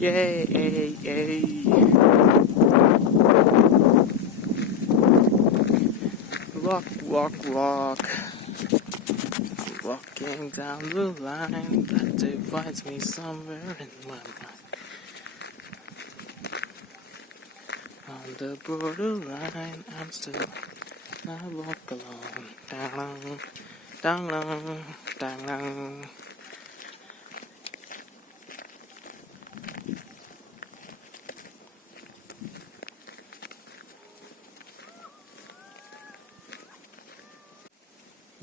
Yay, yay, yay. Walk, walk, walk. Walking down the line that divides me somewhere in my mind. On the borderline, I'm still I walk alone. Down, down, down, down.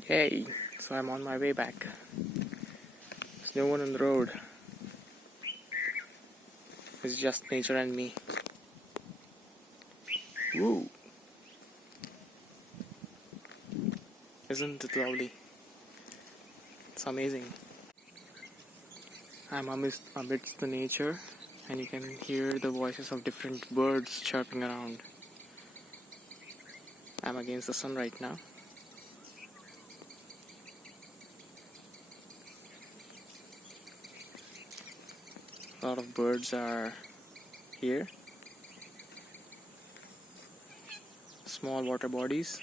Hey, so I'm on my way back. There's no one on the road. It's just nature and me. Woo! Isn't it lovely? It's amazing. I'm amidst the nature, and you can hear the voices of different birds chirping around. I'm against the sun right now. A lot of birds are here. Small water bodies.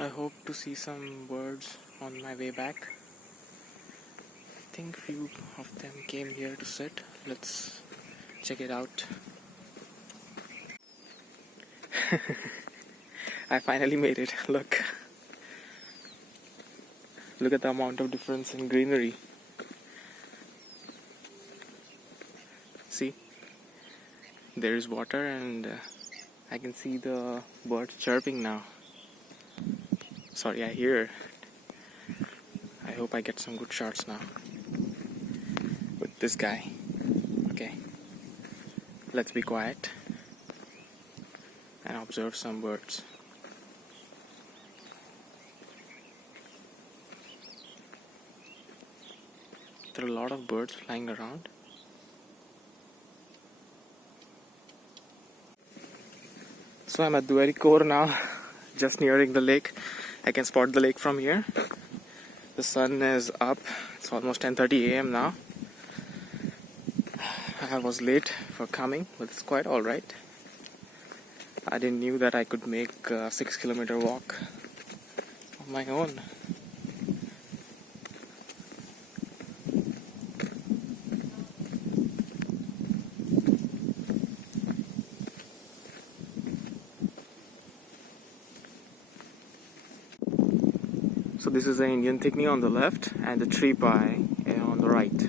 I hope to see some birds on my way back. I think few of them came here to sit. Let's check it out. I finally made it. Look at the amount of difference in greenery. See, there is water and I can see the birds chirping now. Sorry, I hear. I hope I get some good shots now with this guy. Okay, let's be quiet and observe some birds. There are a lot of birds flying around. So I'm at the very core now, just nearing the lake. I can spot the lake from here. The sun is up. It's almost 10:30 a.m. now. I was late for coming, but it's quite alright. I didn't knew that I could make a 6-kilometer walk on my own. So this is the Indian thickening on the left and the tree pie on the right.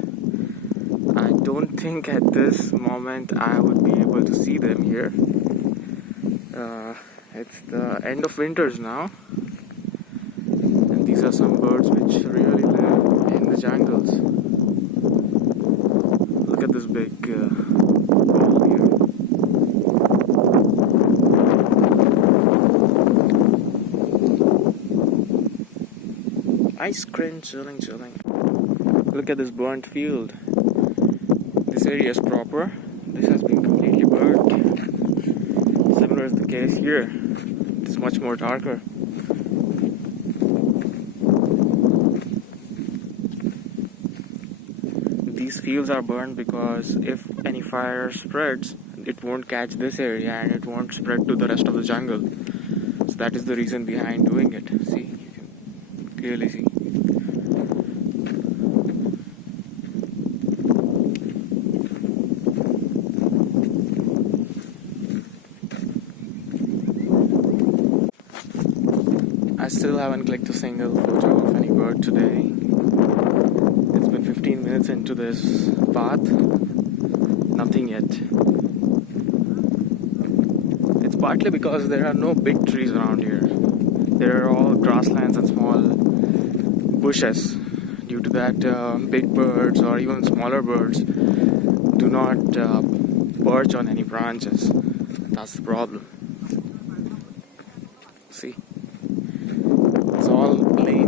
I don't think at this moment I would be able to see them here. It's the end of winters now, and these are some birds which really live in the jungles. Look at this big ball here. Ice cream, chilling. Look at this burnt field. This area is proper. This has been completely burnt. Similar is the case here. It's much more darker. These fields are burned because if any fire spreads, it won't catch this area and it won't spread to the rest of the jungle. So that is the reason behind doing it. See, you can clearly see. I still haven't clicked a single photo of any bird today. It's been 15 minutes into this path. Nothing yet. It's partly because there are no big trees around here. There are all grasslands and small bushes. Due to that, big birds or even smaller birds do not perch on any branches. That's the problem. See? It's all plain.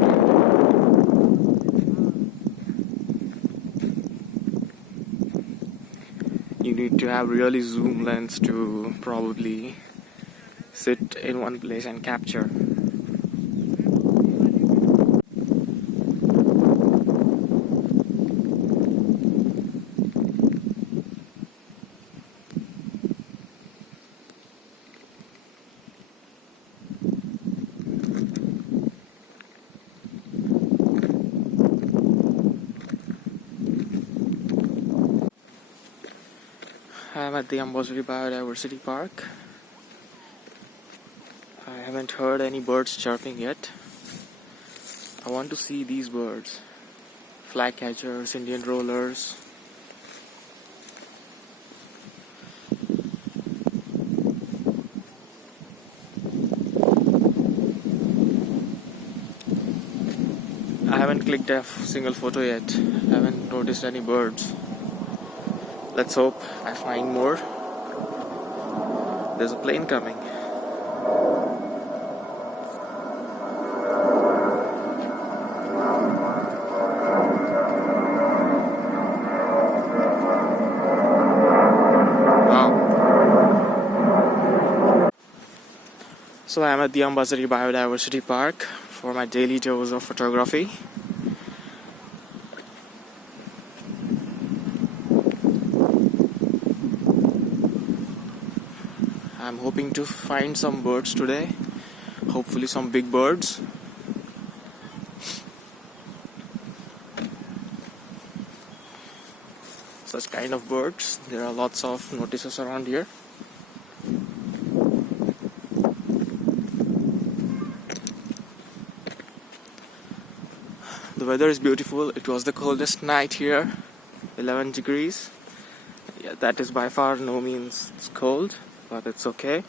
You need to have really zoom lens to probably sit in one place and capture. I'm at the Ambazari Biodiversity Park. I haven't heard any birds chirping yet. I want to see these birds. Flycatchers, Indian rollers. I haven't clicked a single photo yet. I haven't noticed any birds. Let's hope I find more. There's a plane coming. Wow. So I'm at the Ambazari Biodiversity Park for my daily dose of photography. I'm hoping to find some birds today. Hopefully some big birds. Such kind of birds. There are lots of notices around here. The weather is beautiful. It was the coldest night here, 11 degrees. Yeah, that is by far no means it's cold, but it's okay.